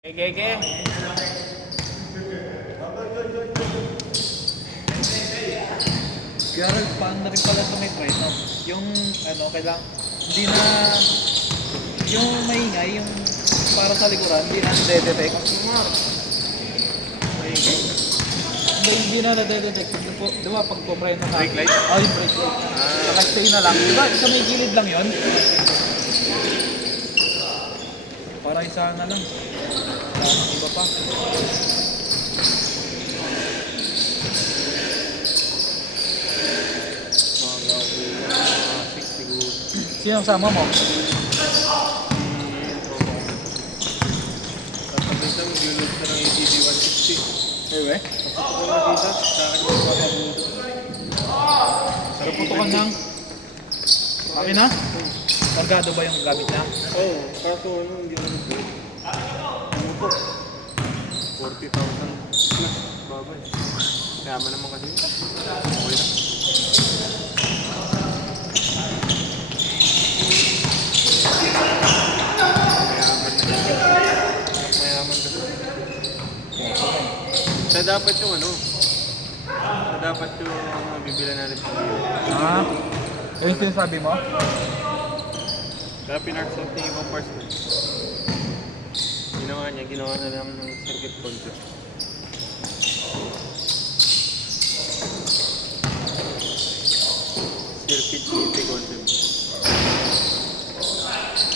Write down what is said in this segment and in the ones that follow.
Ege. Kaya paano na rin pala sa may try, no? Yung ano, kailangan, hindi na, yung maingay, yung para sa likuran, hindi na nadedetect. Hindi na nadedetect. Di ba pag pumray na Brake light? Yung brake light. Nakastay na lang. Di ba sa may gilid lang yun? Para isa na lang. Iba pa. Sino ang sama mo? Tapos mag-load ka ng ATV 160. Ewe? Tapos ko na dito, sa akin yung papabuto. Naputukan ng... Akin na? Kargado ba yung gamit niya? Oo, kaso ano, hindi ako nag-load. Umutok. 40,000 plus, babay. Kaya naman kasi. Okay lang. Mayaman kasi. Siya dapat yung ano. Siya dapat yung bibila natin sa video. Ah? Yung sinasabi mo? Kaya pinarksot niya ibang parts na. Ginawa na lang ng circuit concept. Circuit GP concept.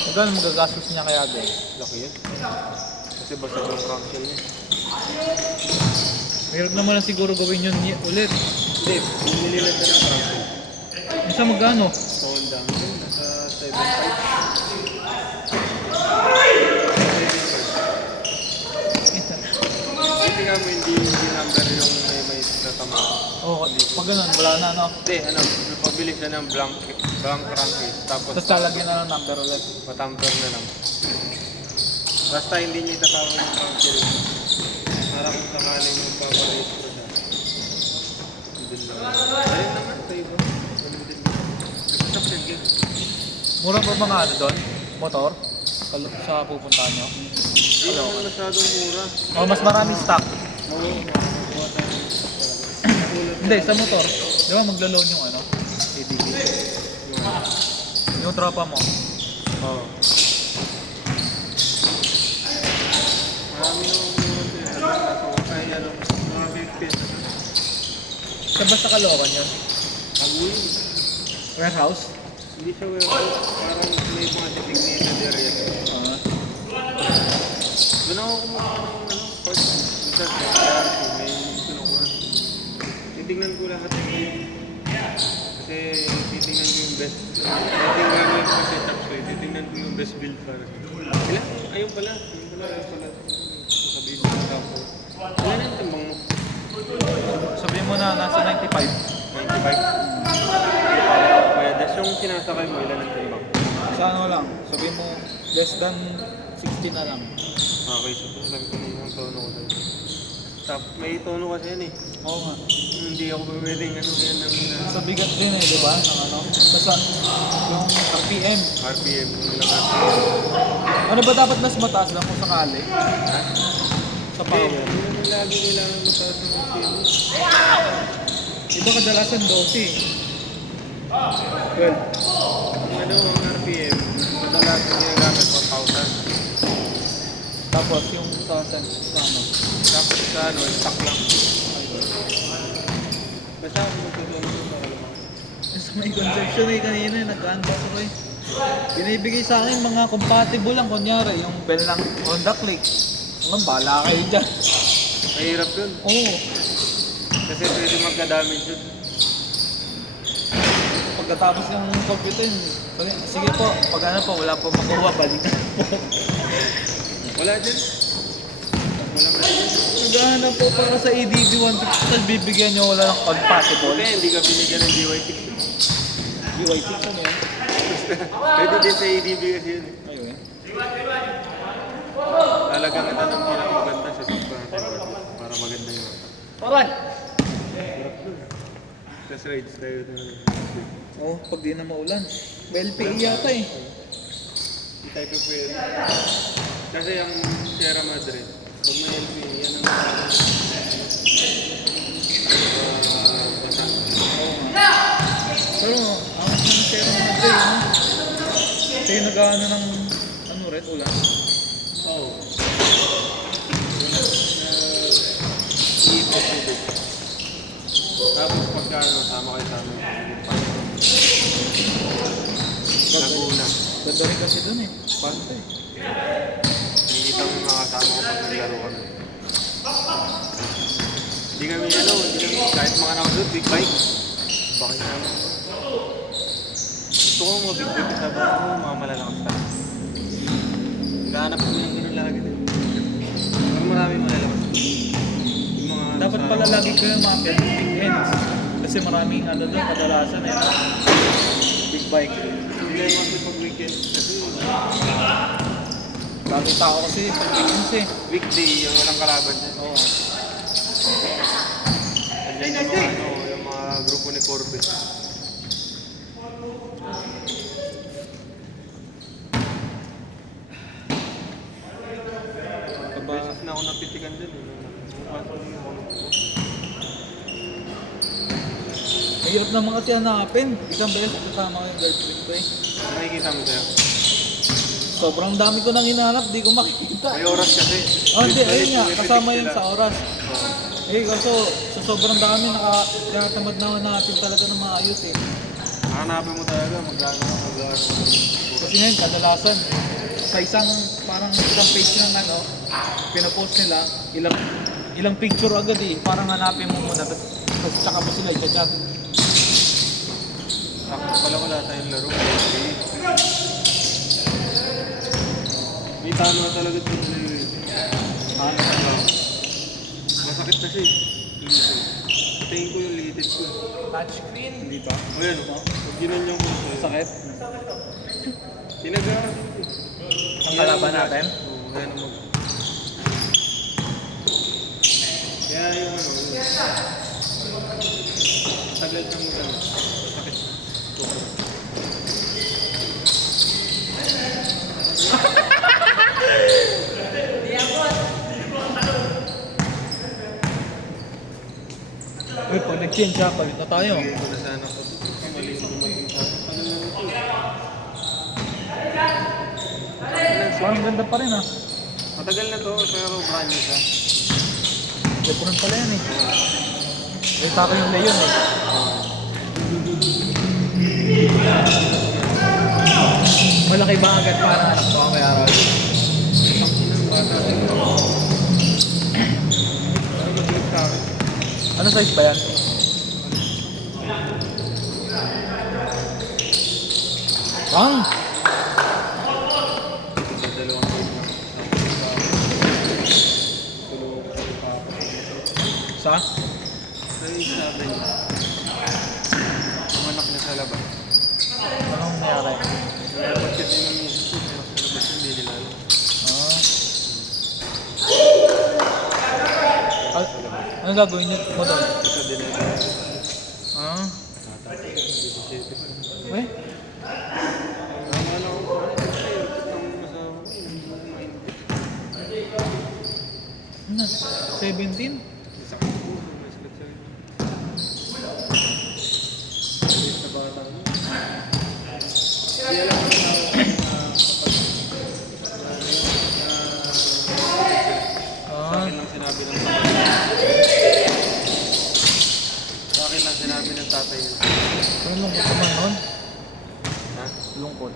Magkano magagastos niya kaya doon? Laki yan. Kasi basta yung crankshaft niya. Mahirap naman na siguro gawin yun ulit. Hindi, bumili lang siya ng crankshaft. Isa magkano? Sa Honda. Nasa 7.5. Hindi nga mo hindi number yung may natama. Oo, pag ganun, wala na no? Hindi, ano, pabili siya ng blank crankcase. Tapos Tapos lalagyan na ng number ulit. matamper na lang. Basta hindi niya itatawag ng crankcase. Para kung sakaling magpaparehistro siya. Hindi lang. Ayun naman, sa iba. Nagsasablog yun. Mura pa mga ano doon? Motor? Sa pupuntahan nyo? Hindi naman masyadong mura. O mas maraming stock? Oo, makakuha tayo ng stock talaga. Hindi, sa motor. Di ba maglo-loan yung ano? ADB. Yung tropa mo. Oo. Marami naman mura sila. Kaso kaya ano, mga big pieces. Saan ba sa Caloocan yun? Agwin. Warehouse? Hindi siya warehouse. Parang may mga designated area. Doon ako kumuha ng ano, parts. Minsan, may kinukuha. Titignan ko lahat. Kasi titignan ko yung best. Titignan ko yung setup ko. Titignan ko yung best build para. Ilan? Ayun pala. Sabihin mo ng kapo. Ilan ang timbang mo? Sabihin mo na nasa 95. 95. Pwede. Yung sinasakay mo, ilan ang timbang? Sa ano lang, sabihin mo less than 60 na lang. Okay, so sabi ko na yung tono ko sa'yo. May tono kasi yan eh. Oo nga. Hindi ako pwedeng ano yan ng Sa bigat din eh, di ba? Ng ano? Basta yung RPM. RPM. Ilang RPM. Ano ba dapat mas mataas lang kung sakali? Ha? Sa Hindi, power. hindi naman lagi kailangan mataas ng RPM. Iba kadalasan 12 eh. 12. Ang ano, ang RPM, madalas yung ginagamit 1,000. Tapos yung sa ano? Tapos sa ano, stock lang. Basta ako magtutunan ko sa kalamang. Sa may conception eh kanina, nag-unbox ako eh. Binibigay sa akin mga compatible lang, kunyari yung bell ng Honda Click. Ang bala kayo dyan. Mahirap yun. Oo. Kasi pwede magka-damage yun. Pagkatapos ng computer, sige po, pag ano po, wala po makuha, balikan po. Wala dyan. Walang ganyan. Naghahanap po para sa ADB 150, tapos bibigyan nyo wala ng compatible. Okay, hindi ka binigyan ng GY6. GY6 ano yan? Pwede din sa ADB kasi yun eh. Ayun eh. Talagang ito ng pinakamaganda sa software natin para maganda yung ito. Paran! Tapos rides tayo na. Oo, pag di na maulan. May LPE yata eh. Hindi tayo pwede. Kasi ang Sierra Madre, pag may LP, yan ang basa. Pero ang Sierra Madre, siya yung nag-ano ng ano rin, ulan. Oo. Iipot tubig. Tapos pagka ano, tama kayo sa amin. Laguna. Ganda rin kasi dun eh. Pante. Nakikita mo yung mga kasama ko pag naglaro kami. Hindi kami ano, hindi kami kahit mga nakasunod, big bike. Bakit naman? Gusto ko mga big bike kasama ko, mga malalakas ka. Naghahanap ko yung gano'n lagi din. Pero marami malalakas. Yung mga Dapat sa- pala lagi kayo mga weekends. Kasi maraming ano doon, kadalasan eh. Big bike. Hindi naman kasi pag weekend kasi Dami tao kasi pag weekends eh. weekday yung walang kalaban din. Oo. Andyan yung mga, ano, yung mga grupo ni Corbett. Beses na ako napitikan din. Mahirap naman kasi hanapin. Isang beses kasama ko yung girlfriend ko eh. Nakikita mo sa'yo. Sobrang dami ko nang hinahanap, di ko makikita. May oras kasi. Oh, hindi, ayun nga, May kasama pitik yun sila. sa oras. Oo. Eh, kaso sa sobrang dami, nakatamad na hanapin talaga ng maayos eh. Hanapin mo talaga, magkano ka, magkano. Kasi ngayon, kadalasan, sa parang isang page lang ano, pinapost nila, ilang picture agad eh. Parang hanapin mo muna, tapos tsaka mo sila i-chat. Sakto pala wala tayong laro. May tano talaga ito. Masakit na siya eh. Tingin ko yung liited ko. Touchscreen? Hindi ba? O yan, pag ginanyan ko sa'yo. Sakit? Tinagaan ko. Ang kalaban natin? Oo, yan ang mag... Kaya yung ano, tagal kang ano, sakit. Uy, pag nag-change ha, palit na tayo. Bigay ko na sana ko. Mali ko dumating sa ano na ito. Parang ganda pa rin ha. Matagal na to, pero brand new siya. Leponan pala yan eh. May tako yung leyon eh. Malaki ba agad parang anak ko may araw? Ano size ba yan? Bang! Dalawang Sa? Ay, sabi niya. Umanak niya sa labas. Anong nangyari? Kaya pag kasi ng misis ko, umanak sa labas, hindi nila alam. Ah. Ano gagawin niyo mo doon? Isa din na ito. Ah. Tatapos, 17 pa. Uy? Tama lang ako sa akin. Kasi, ang masama ko, hindi mo mainit. Ano? 17? Sakit ko, may sakit sa'yo. Sakit sa bata mo. Hindi alam ko na sa akin lang sinabi ng tatay. Sa akin lang sinabi ng tatay niya. Ano lungkot naman nun? Ha? Lungkot.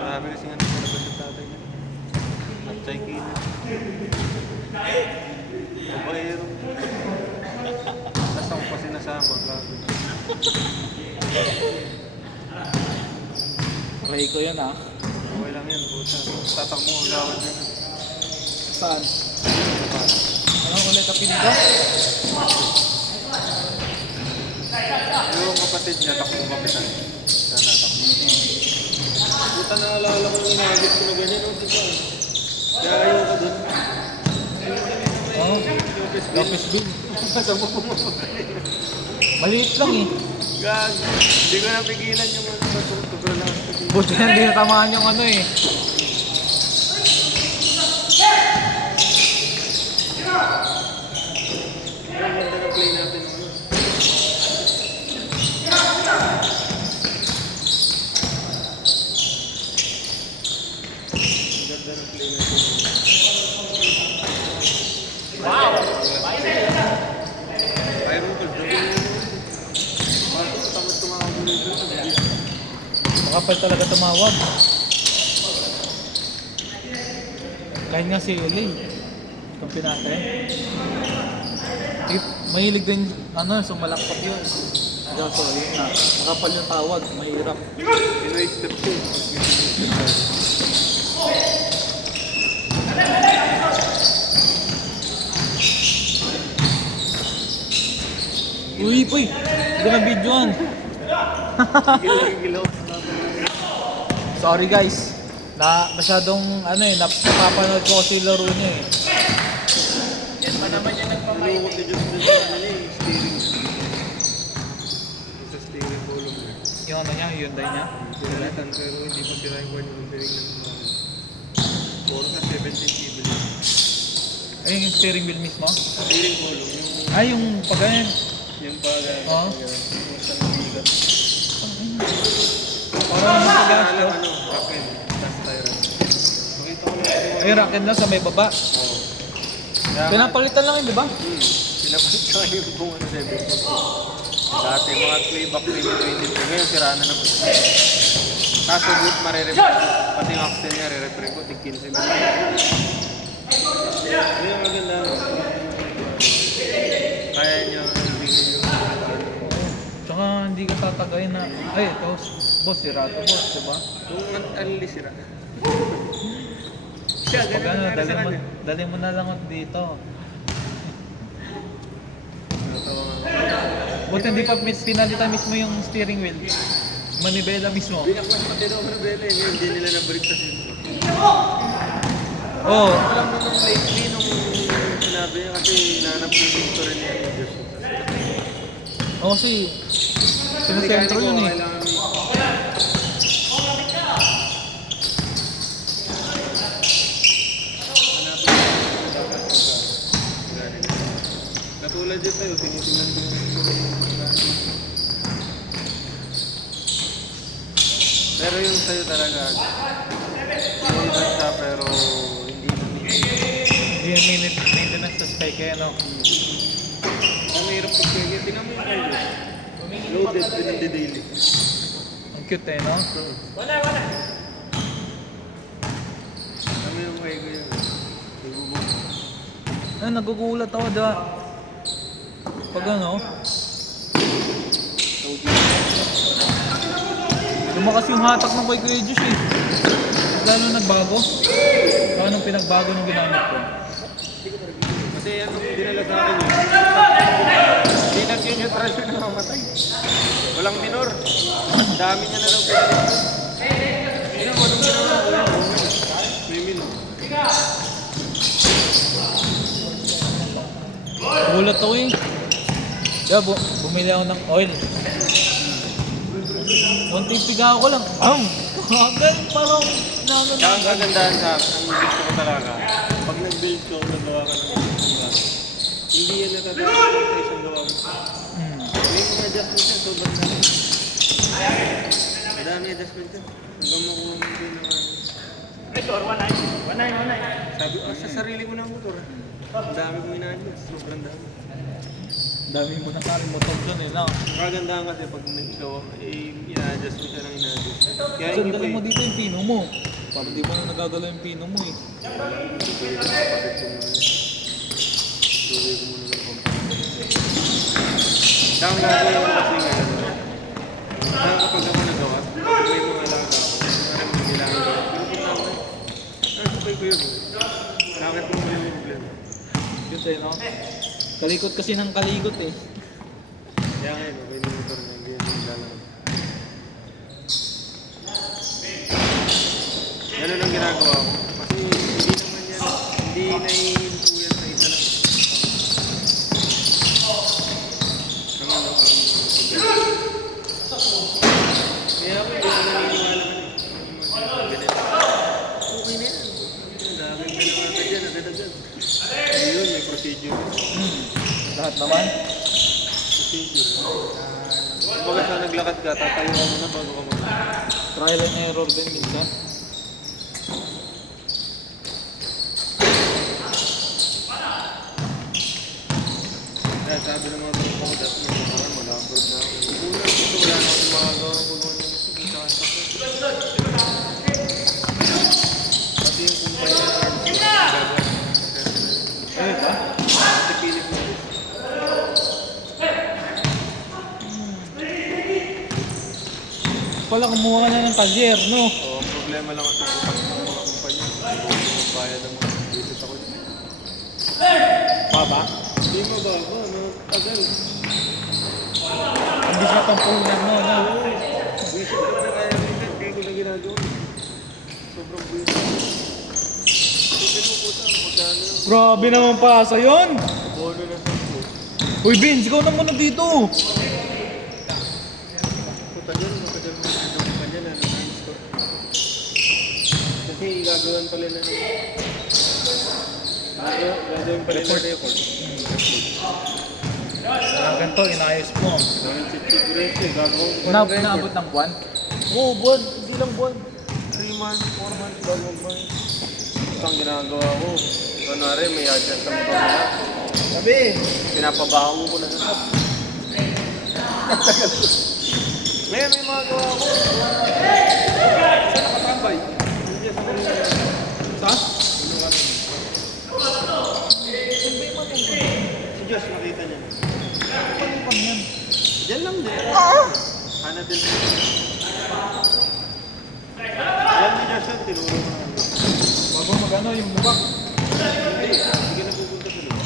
Marami kasi nga nagpalabas ng tatay niya. At chay kina. Mabayero. Tapos ako pa sinasama. Gago. Ray ko yun ah. Okay lang yan, puta. Tatakbo ang gawad yun. Saan? Anong ulit ang pinito? Yung kapatid niya, takbo kapitan. Tatakbo. Puta, naalala ko yung nagagit ko na ganyan. Oh, diba? Kaya ayaw ko dun. Oh, Lopez Lopez Bill. Sa mo Maliit lang eh. Gag. Hindi ko napigilan yung ano. Sobrang lakas ko. Buti na hindi natamaan yung ano eh. Wow! Mayroon ko doon. Bakit tamad tumawag mo dito? Makapal talaga tumawag. Kahit nga si Eli, itong pinatay. Mahilig din, sumalakpak yun. So, yun na. Makapal yung tawag, mahirap. Pinoy step 2. Uy, hindi ko na videoan. Gilaw. Sorry guys. Masyadong napapanood ko kasi laro niya eh. Yan pa naman yung Ano ko si Diyos doon sa steering. Sa steering column niya. Yung ano niya, Hyundai niya. Sinalatan pero hindi ko sila yung yung steering ng Puro na 17 kilo. Ay, yung steering wheel mismo? Steering column. Ay, yung pag-ganyan. Yung pag Oo. yung sa bigat. Parang ano sa gas Ano, to? rocket. That's tyrant. Makita ko lang. Ay, rocket na sa may baba. Oo. Pinapalitan lang yun, di ba? Pinapalit ko yung kung ano 17. Dati mga way back 2022. Ngayon sira na naman. Kaso boot marirepair. Pati yung axle niya re-repair ko. Tig 15 minutes. Hindi yung maganda. Kaya niya bigyan yung Tsaka hindi ka tatagayin na, ay, ito, boss, sira to, boss, di ba? kung alili sira. Pag ano, dali mo na lang dito. Buti hindi pa pinalitan mismo yung steering wheel. Manibela mismo. Binaklas pati na ako ng bela eh. Hindi nila na-break sa sila. Oo. Alam mo nung lately, nung sinabi niya kasi hinahanap yung victory niya yung Diyos. Oo, kasi sinasentro yun eh. Katulad dyan sa'yo, tinitingnan ko yung victory niya. Pero yung sa'yo talaga, may iba siya pero hindi namin. Hindi yung maintenance sa spec eh, no? Ang hirap ko kaya, tingnan mo yung kayo. Loaded, pinagdi-daily. Ang cute eh, no? Wala. Ano yung kayo yun? Nagbubuk. Nagugulat ako, diba? Pag ano, lumakas yung hatak ng Kuya Josh eh. Lalo nagbago. Anong pinagbago ng ginamit ko? Kasi ano, dinala sa akin yun. Hindi nag-neutral yun na mamatay. Walang minor. Dami niya na lang pinalit. Hindi mo anong ginawa ko yun. May minor. Gulat ako eh. Kaya bumili ako ng oil. Konting piga ko lang. Ganun parang naman. Kaya ang kagandahan sa akin, ang gusto ko talaga, pag nag-build ko, nagawa ka ng isang hindi yan natatawa sa isang gawa mo. May mga adjustment yan, sobrang dami. Madami adjustment yan. Hanggang makuha mo din naman. Motor, 19. Sabi ko, sa sarili mo na motor. Ang dami kong ina-adjust, sobrang dami. Dami mo na karing motor dyan eh, no? Ang kagandahan kasi pag nag-gawa, ina-adjust mo siya ng ina-adjust. Kaya So, hindi dali mo dito yung pino mo. Parang di mo na nagagalaw yung pino mo eh. Duwi ko muna ng computer. Saan mo ako yung kasi ngayon? Saan kapag ako nagawa? May mga alaga ako. Parang hindi kailangan ko. Pero kung naman, sabay ko yun. Bakit mo may problema? Yun sa'yo, no? Kalikot kasi ng kalikot eh. Kaya ngayon, may motor na ganyan yung lalaki. Ganun ang ginagawa ko. Kasi hindi naman yan, hindi naiinpo yan sa isa lang. Ang ano, ang kaya ako hindi ko naniniwala man eh. Okay na yan. Ang daming pinamata dyan, agad-agad. Ayun, may procedure. Lahat naman. Procedure. Kumbaga sa naglakad ka, tatayo ka muna bago ka mag- Trial and error din minsan. sabi ng mga tropa ko dati mag-upload na ako. Una dito wala na akong magagawa kung ano yung kita ka sa pati yung kumpanya na gagawa. Ano ba? Pati Philip mo. Wala kumuha ka na ng cashier, no? Oo, ang problema lang kasi bukas ng mga kumpanya. Hindi ko bayad ang mga business ako. Baba? Hindi mo ba ako? Ano? Tagal. Hindi siya pampunan mo, no? Buisit ko na kaya rin. Kaya ko na ginagawa. Sobrang buisit. Tignan mo puta, magkano yung Grabe naman pasa yun! bono na sa po. Uy, Vince, ikaw na muna dito! Puta dyan, matagal mo na yung kumpanya na nag-hands ko. Kasi gagawin pala na gagawin pala na record. Ang ganito, inayos mo. Dahil si Tigres eh, gagawin ko pala record. Naabot ng buwan? Oo, buwan. Hindi lang buwan. 3 months, 4 months bago mag-buy. Ito ang ginagawa ko. Kunwari, may adjust sa motor nila. Sabi, Pinapabaho ko na sa top. Ngayon may mga gawa ko. Saan nakatambay? Hindi sa kanila. sa? Si Josh, nakita niya. Ano pa yan? Diyan lang din. Hana din. Alam ni Josh yan, tinuro ko na. Bago mag-ano, yung bubak. Hindi, hindi ka na pupunta sa lupa.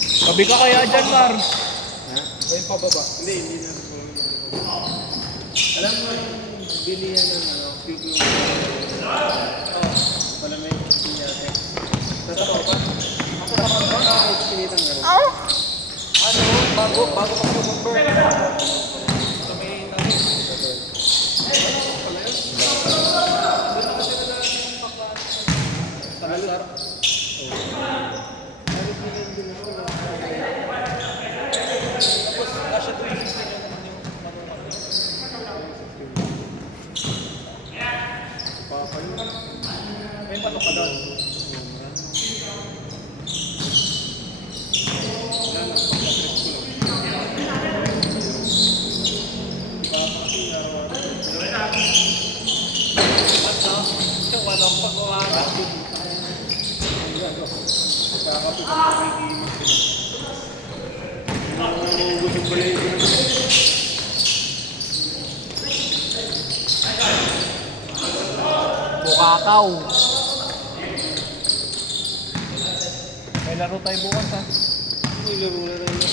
Sabi ka kaya dyan, Mar. Ha? O yung pababa. Hindi, hindi na pupunta. Alam mo yung bilihan ng ano, quick yung malamig yate. Totoo ba? Ako naman ba? Ako sinitang gano'n. Ano? Bago pa mag-convert. Sa may natin. Sa Lazar. Tapos, nasa 360 nyo naman yung manuman. Papa yun. May manok ka doon. Wala lang, pagka-trip ko lang. Walang pagwawaga. Kakapit ang nakikimas sila. Gusto pala yun. Bukakaw. May laro tayo bukas, ha? May laro na tayo.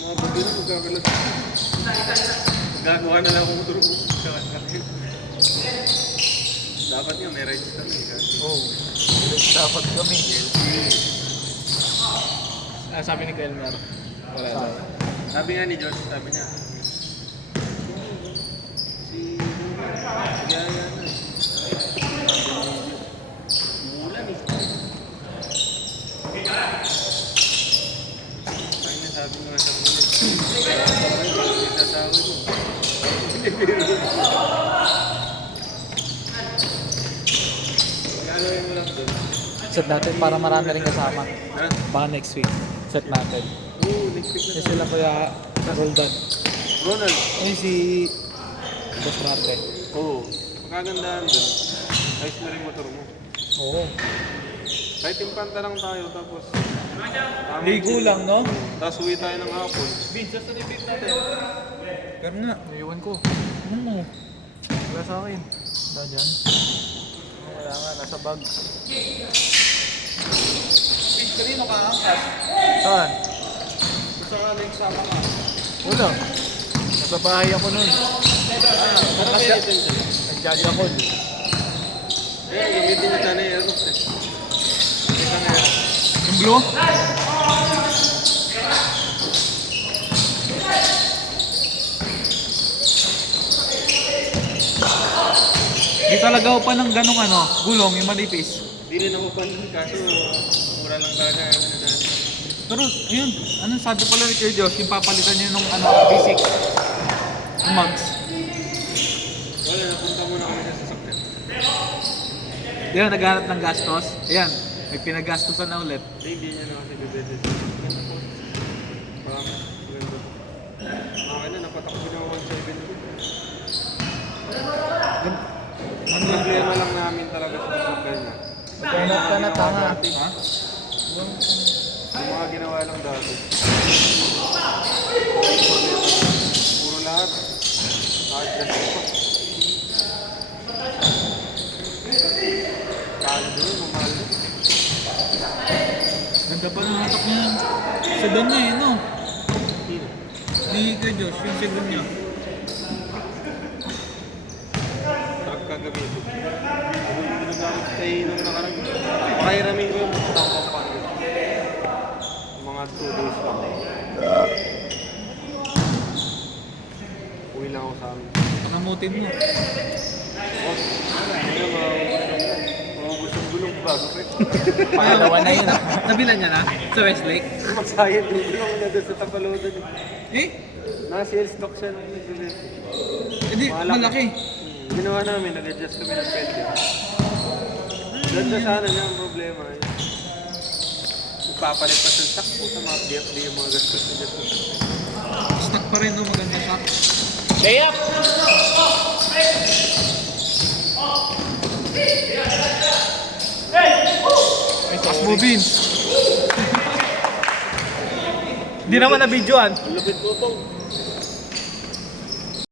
Mga babi na magkakalat. Gagawa na lang akong motor mo. Dapat nga may rides kami. Oo. Dapat kami. Ah, sabi ni Kelmer. Wala daw. Sabi nga ni George, sabi niya. Si Gaya na. Umulan eh. Ay na sabi mo nga sa mga. Sasawi mo. Gagawin mo lang doon. Set natin para marami rin kasama. Ha? Baka next week. Set natin. Oo, next week na Kasi sila kuya Roldan. Ronald. Ay si Boss Marte. Oo. Magkagandahan doon. Ayos na rin motor mo. Oo. Kahit impanta lang tayo tapos Ligo lang, no? Tapos uwi tayo ng hapon. Vince, saan yung beef natin? Pero nga, naiwan ko. Ano mo? Wala sa akin. Wala dyan. Wala nga, nasa bag. Vince, kanino ka angkas? Saan? Gusto ka nagsama ka. Wala. Nasa bahay ako nun. Parang may item dyan. Nag-judge ako. Eh, gamitin niyo sana yung Aerox eh. Isang Aerox. Yung blue? Di talaga ako pa ng ganong ano, gulong, yung manipis. Di rin ako pansin kaso mura lang talaga ano na natin. Pero, ayun, ano sabi pala ni Kuya Josh, yung papalitan niya nung ano, basic. Yung mugs. Wala, napunta muna kami sa sasakyan. Di ba, naghanap ng gastos? Ayan, May pinagastusan na ulit. Hindi niya na kasi bibete. Parang maganda. Okay na, napatak ko na 170. Ang problema lang namin talaga sa sasakyan niya. Kaya ka na tanga. Ha? Yung mga ginawa lang dati. Puro lahat. Adjust ko. Kaya doon, mamahal din. Ganda pa ng hatak niya. Sedan niya eh, no? Sino? Ni kay Josh, yung sedan niya. Sarap kagamitin. Ako yung ginagamit kay nung nakarang. Pakahiramin ko yung tampang pangit. Mga 2 days lang. Uwi lang ako sa amin. Pangamutin mo. Oh, ano maubos yung gulong bago pa. Pangalawa na yun. Nabilan niya na? Sa Westlake? Magsayad yung gulong na doon sa Tapalodan. Eh? Naka-sales stock siya nung nag-release. Hindi, malaki. Ginawa namin, nag-adjust kami ng pwede. Doon na sana niya ang problema. Ipapalit pa sa stock po sa mga BFD yung mga gastos na gastos. Stock pa rin, no? Maganda siya. Layup! Pass mo, Vince. Hindi naman na-videoan. Ang lupit po itong.